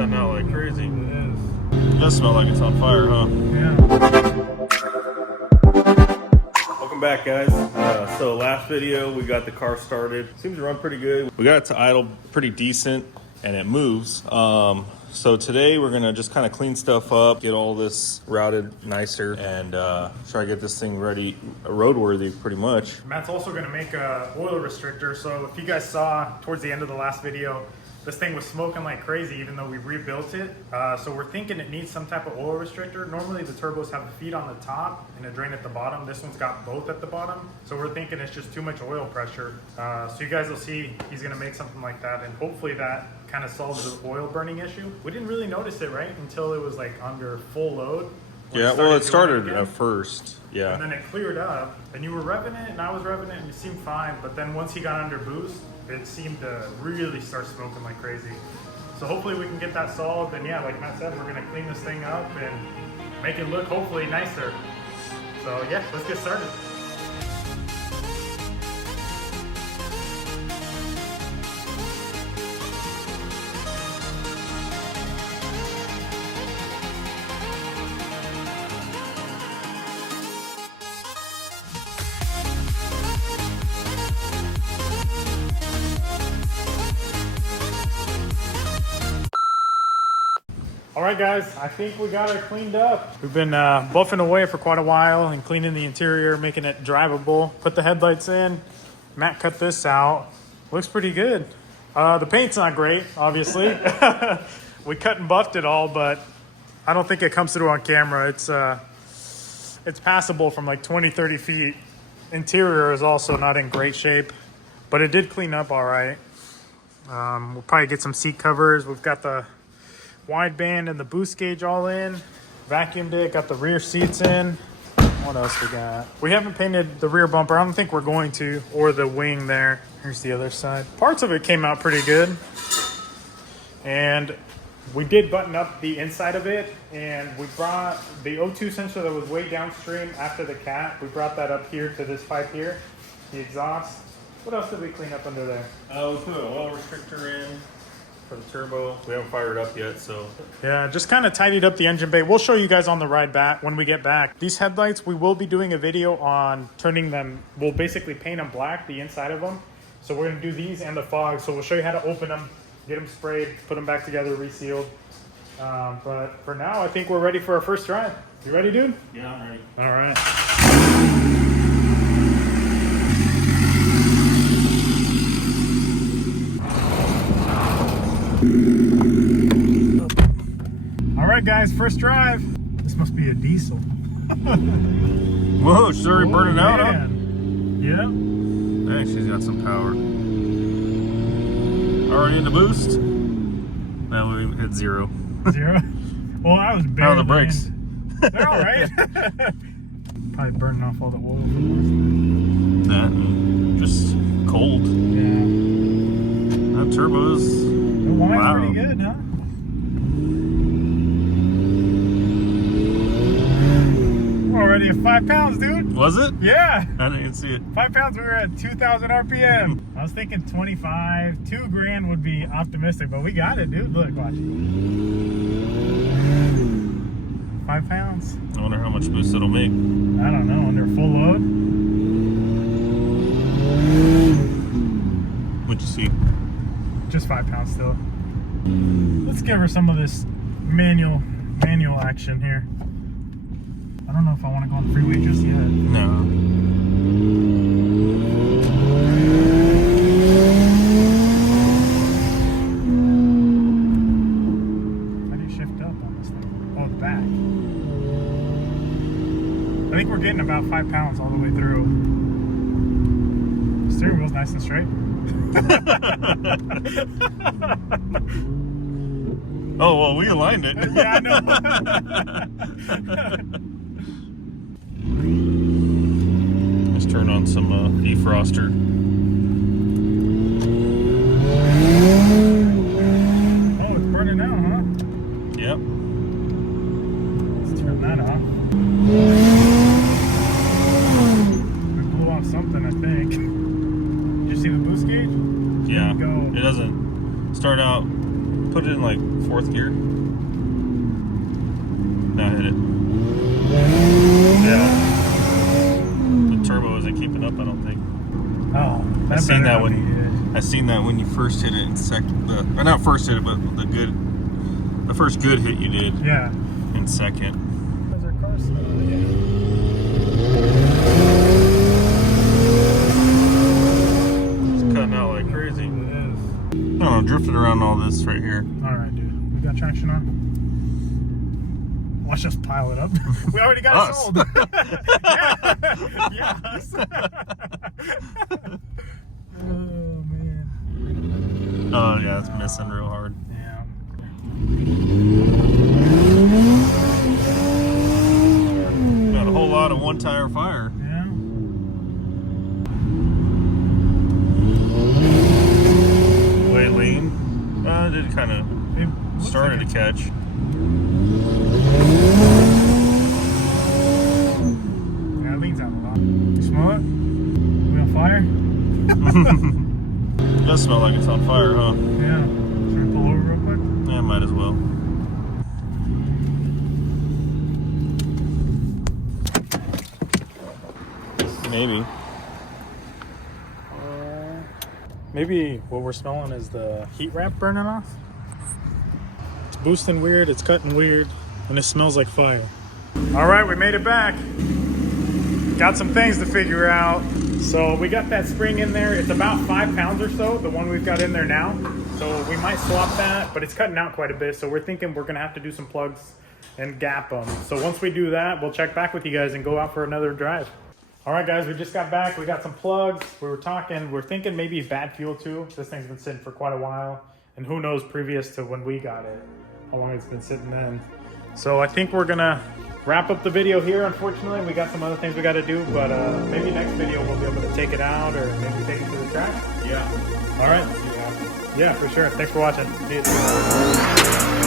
cutting out like crazy. It is. It does smell like it's on fire, huh? Yeah. Welcome back, guys. So last video, we got the car started. Seems to run pretty good. We got it to idle pretty decent, and it moves. So today we're gonna just kind of clean stuff up, get all this routed nicer, and try to get this thing ready, roadworthy pretty much. Matt's also gonna make a oil restrictor. So if you guys saw towards the end of the last video, this thing was smoking like crazy even though we rebuilt it. So we're thinking it needs some type of oil restrictor. Normally the turbos have a feed on the top and a drain at the bottom. This one's got both at the bottom. So we're thinking it's just too much oil pressure. So you guys will see he's gonna make something like that, and hopefully that kind of solves the oil burning issue. We didn't really notice it, right? Until it was like under full load. Yeah, well, it started at first, yeah. And then it cleared up, and you were revving it, and I was revving it, and it seemed fine. But then once he got under boost, it seemed to really start smoking like crazy. So hopefully we can get that solved. And yeah, like Matt said, we're gonna clean this thing up and make it look hopefully nicer. So yeah, let's get started. All right, guys, I think we got it cleaned up. We've been buffing away for quite a while and cleaning the interior, making it drivable. Put the headlights in. Matt cut this out. Looks pretty good. The paint's not great, obviously. We cut and buffed it all, but I don't think it comes through on camera. It's passable from like 20, 30 feet. Interior is also not in great shape, but it did clean up all right. We'll probably get some seat covers. We've got the wideband and the boost gauge all in. Vacuumed it, got the rear seats in. What else we got? We haven't painted the rear bumper. I don't think we're going to, or the wing there. Here's the other side. Parts of it came out pretty good. And we did button up the inside of it, and we brought the O2 sensor that was way downstream after the cat. We brought that up here to this pipe here, the exhaust. What else did we clean up under there? We put an oil restrictor in for the turbo. We haven't fired it up yet, so. Yeah, just kind of tidied up the engine bay. We'll show you guys on the ride back when we get back. These headlights, we will be doing a video on turning them. We'll basically paint them black, the inside of them. So we're gonna do these and the fog. So we'll show you how to open them, get them sprayed, put them back together, resealed. But for now, I think we're ready for our first try. You ready, dude? Yeah, I'm ready. All right. All right, guys, first drive. This must be a diesel. Whoa, she's already burning out, huh? Yeah. Dang, she's got some power. Already in the boost? No, we hit zero. Zero? Well, I was barely. How are the brakes? They're all right. Probably burning off all the oil from That and just cold. last night. Yeah. That turbo's. The wine's wow. pretty good, huh? Already at 5 pounds, dude. Was it? Yeah. I didn't even see it. 5 pounds, we were at 2,000 RPM. I was thinking 25, 2 grand would be optimistic, but we got it, dude. Look, watch. 5 pounds. I wonder how much boost it'll make. I don't know, under full load. What'd you see? Just 5 pounds still. Let's give her some of this manual action here. I don't know if I want to go on the freeway just yet. No. How do you shift up on this thing? Oh, the back. I think we're getting about 5 pounds all the way through. The steering wheel's nice and straight. Oh, well, we aligned it. Yeah, I know. Let's turn on some defroster. Oh, it's burning out, huh? Yep. Let's turn that off. We blew off something, I think. Did you see the boost gauge? Yeah. Go. It doesn't start out put it in like 4th gear. Now hit it. Yeah. The turbo isn't keeping up, I don't think. Oh, I seen that when you first hit it in second. Or not first hit it, but the first good hit you did. Yeah. In second. Is our car slow? Yeah. It's cutting out like crazy. It is. I don't know, drifting around all this right here. All right, dude. We got traction on. Watch us pile it up. We already got it Us. sold. Yeah. Us. Oh man. Oh yeah, it's missing real hard. Yeah. Got a whole lot of one tire fire. Yeah. Way lean. It did kind of started to catch. Yeah, it leans out a lot. You smell it? We on fire? It does smell like it's on fire, huh? Yeah. Should we pull over real quick? Yeah, might as well. Maybe. Maybe what we're smelling is the heat wrap burning off. It's boosting weird, it's cutting weird, and it smells like fire. All right, we made it back. Got some things to figure out. So we got that spring in there. It's about 5 pounds or so, the one we've got in there now. So we might swap that, but it's cutting out quite a bit. So we're thinking we're gonna have to do some plugs and gap them. So once we do that, we'll check back with you guys and go out for another drive. All right, guys, we just got back. We got some plugs. We're thinking maybe bad fuel too. This thing's been sitting for quite a while. And who knows previous to when we got it, how long it's been sitting then. So I think we're gonna wrap up the video here. Unfortunately, we got some other things we gotta do, but maybe next video we'll be able to take it out or maybe take it to the track. Yeah. All right. Yeah, for sure. Thanks for watching. See you.